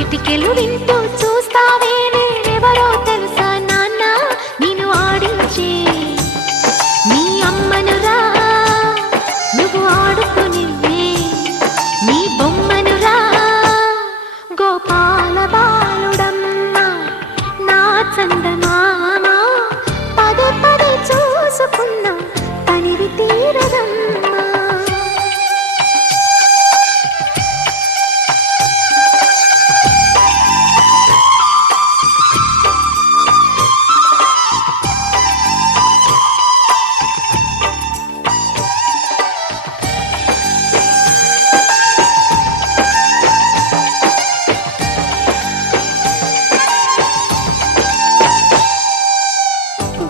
చిటికెలు వింటూ చూస్తావే నేనెవరో తెలుసా నాన్న నిన్ను ఆడించే నీ అమ్మనురా నువ్వు ఆడుకునే నీ బొమ్మనురా గోపాల బాలుడమ్మ నా చందమామ పదే పదే చూసుకున్నా తనివి తీరదమ్మా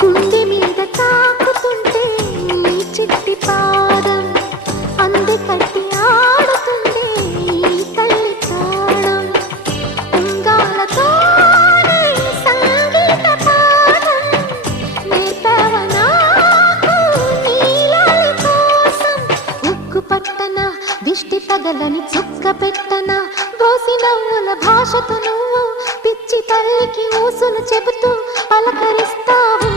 గుండె మీద తాకుతుంటే నీ చిట్టి పాదం అంది కట్టి ఆడుతుంది ఈ తల్లి ప్రాణం ఉంగాలతోనే సంగీత పాఠం నేర్పావ నాకు నీలాలి కోసం ఉక్కు పట్టన దిష్టి తగలని చుక్క పెట్టన దోసి నవ్వుల భాషతో నువ్వు పిచ్చి తల్లికి ఊసులు చెబుతూ పలకరిస్తావు